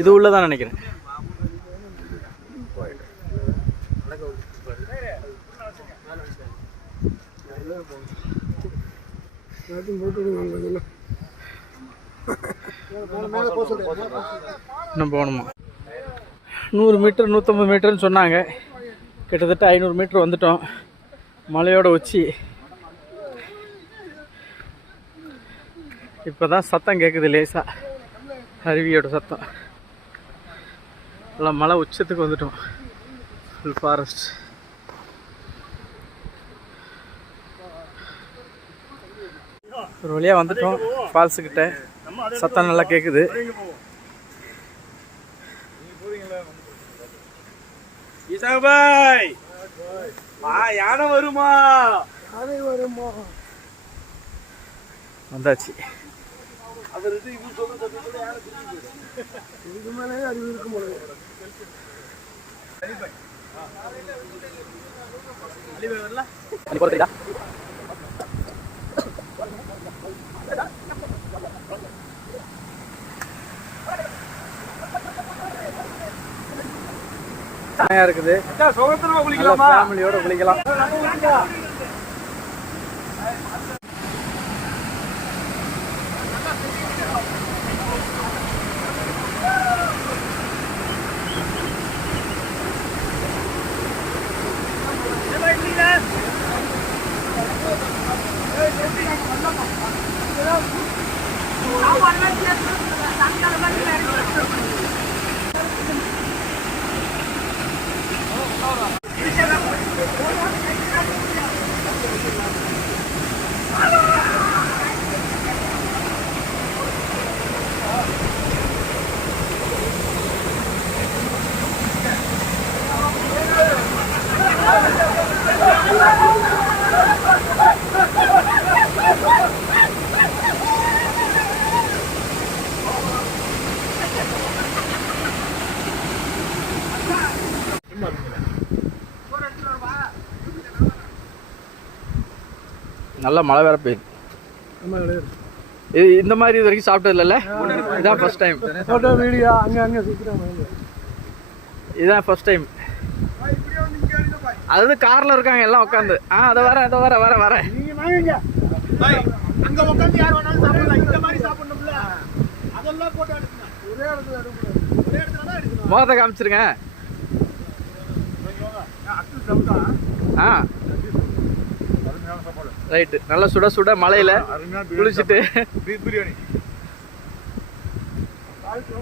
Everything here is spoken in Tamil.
இது உள்ளதான் நினைக்கிறேன். இன்னும் போகணுமா? 100 மீட்டர் 150 மீட்டர்னு சொன்னாங்க. கிட்டத்தட்ட 500 மீட்டர் வந்துட்டோம். மலையோட உச்சி. இப்போ தான் சத்தம் கேட்குது லேசாக, அருவியோட சத்தம். எல்லாம் மலை உச்சத்துக்கு வந்துட்டோம். Full forest. ஒரு வழியாக வந்துட்டோம் ஃபால்ஸுக்கிட்ட. சத்தம் நல்லா கேட்குது. யானை வருமா? வந்தாச்சு. இருக்குது. ஃபேமிலியோட குளிக்கலாம். நல்ல மழை வேற பெய்யுது. இந்த மாதிரி இது வரைக்கும் சாப்பிட்டது இல்லைல்ல? இதான் ஃபர்ஸ்ட் டைம். ஃபோட்டோ வீடியோ அங்கே இதுதான் ஃபர்ஸ்ட் டைம். அது காரில் இருக்காங்க எல்லாம் உட்காந்து. அதை வர முகத்தை காமிச்சிருங்க. ரைட்டு. நல்லா சுட சுட மலையில் குளிச்சுட்டு